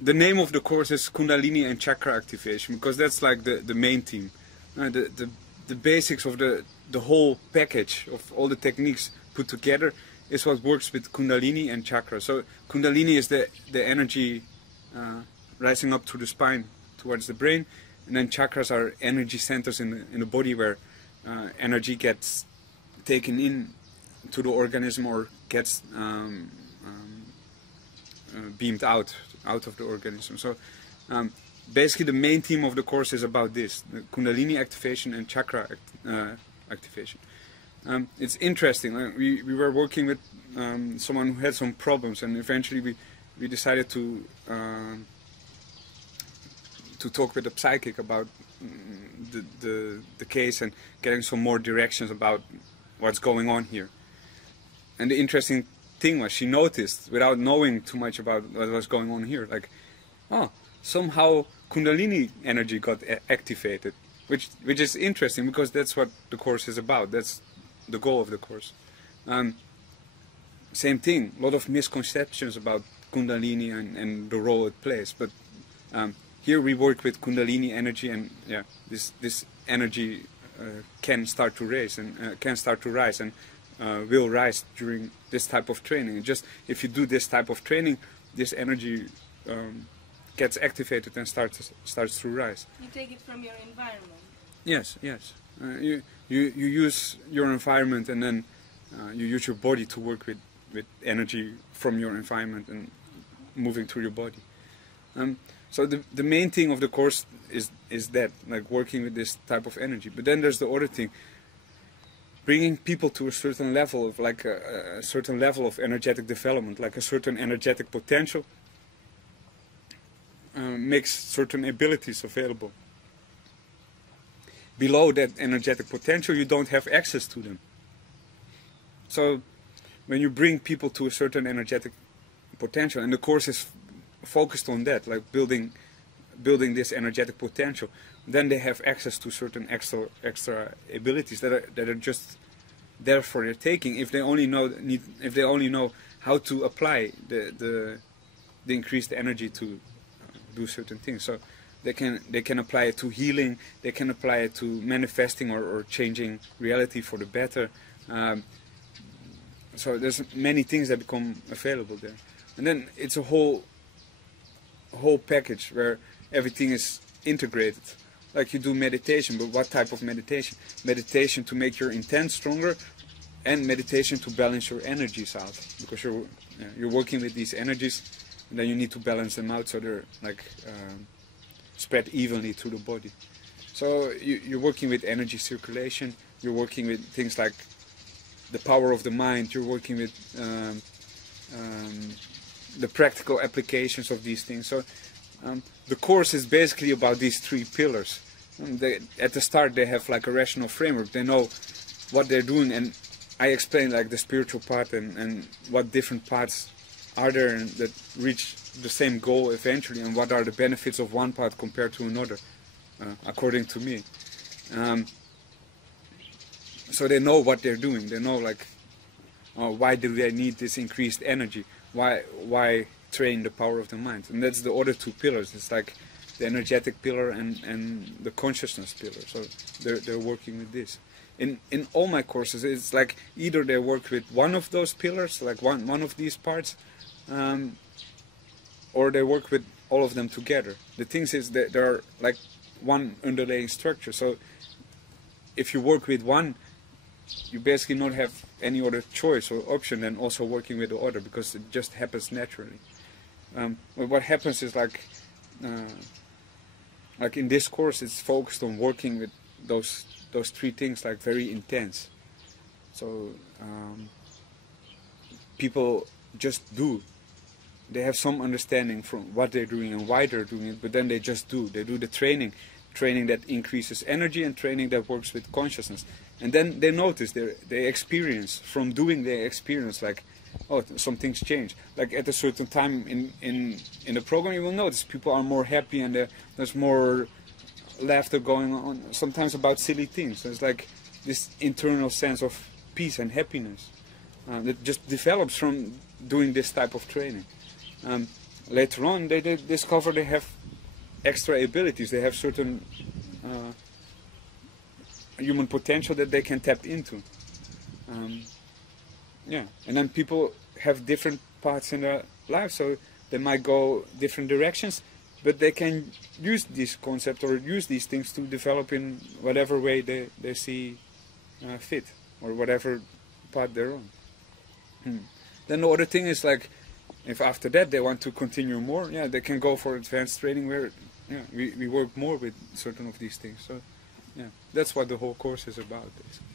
the name of the course is Kundalini and Chakra activation, because that's like the main theme. The basics of the whole package of all the techniques put together is what works with Kundalini and Chakra. So Kundalini is the energy rising up through the spine towards the brain, and then chakras are energy centers in the body where energy gets taken in to the organism or gets beamed out of the organism. So basically the main theme of the course is about this, the Kundalini activation and Chakra activation. It's interesting. We were working with someone who had some problems, and eventually we decided to talk with a psychic about the case and getting some more directions about what's going on here. And the interesting thing was, she noticed, without knowing too much about what was going on here, like, oh, somehow Kundalini energy got activated, which is interesting, because that's what the course is about. That's the goal of the course. Same thing, a lot of misconceptions about Kundalini and the role it plays, but here we work with Kundalini energy, and yeah, this energy can start to rise and will rise during this type of training. Just if you do this type of training, this energy gets activated and starts to rise. You take it from your environment. Yes, yes. You use your environment, and then you use your body to work with energy from your environment and moving through your body. So the main thing of the course is that, like, working with this type of energy. But then there's the other thing, bringing people to a certain level of, like, a certain level of energetic development, like a certain energetic potential, makes certain abilities available. Below that energetic potential, you don't have access to them. So when you bring people to a certain energetic potential, and the course is focused on that, like building this energetic potential, then they have access to certain extra abilities that are just there for their taking, if they only know how to apply the increased energy to do certain things. So they can apply it to healing, they can apply it to manifesting or changing reality for the better. So there's many things that become available there, and then it's a whole package where everything is integrated. Like, you do meditation, but what type of meditation? Meditation to make your intent stronger, and meditation to balance your energies out, because you're working with these energies, and then you need to balance them out so they're, like, spread evenly through the body. So you're working with energy circulation, you're working with things like the power of the mind, you're working with the practical applications of these things. So the course is basically about these three pillars. At the start they have, like, a rational framework, they know what they're doing, and I explain, like, the spiritual part and what different parts are there and that reach the same goal eventually, and what are the benefits of one part compared to another, according to me. So they know what they're doing, they know, like, why do they need this increased energy, why train the power of the mind. And that's the other two pillars. It's like the energetic pillar and the consciousness pillar. So they're working with this. In all my courses, it's like either they work with one of those pillars, like one of these parts, or they work with all of them together. The thing is that there are, like, one underlying structure. So if you work with one, you basically not have any other choice or option than also working with the other, because it just happens naturally. But what happens is, like in this course, it's focused on working with those three things, like, very intense. So people just do. They have some understanding from what they're doing and why they're doing it, but then they just do. They do the training that increases energy, and training that works with consciousness. And then they notice, they experience, from doing they experience, like, oh, some things change. Like, at a certain time in the program, you will notice people are more happy, and there's more laughter going on, sometimes about silly things. There's, like, this internal sense of peace and happiness that just develops from doing this type of training. later on they discover they have extra abilities. They have certain human potential that they can tap into. Yeah, and then people have different paths in their life, so they might go different directions, but they can use this concept or use these things to develop in whatever way they see fit, or whatever path they're on. Then the other thing is, like, if after that they want to continue more, yeah, they can go for advanced training where we work more with certain of these things. So yeah, that's what the whole course is about, basically.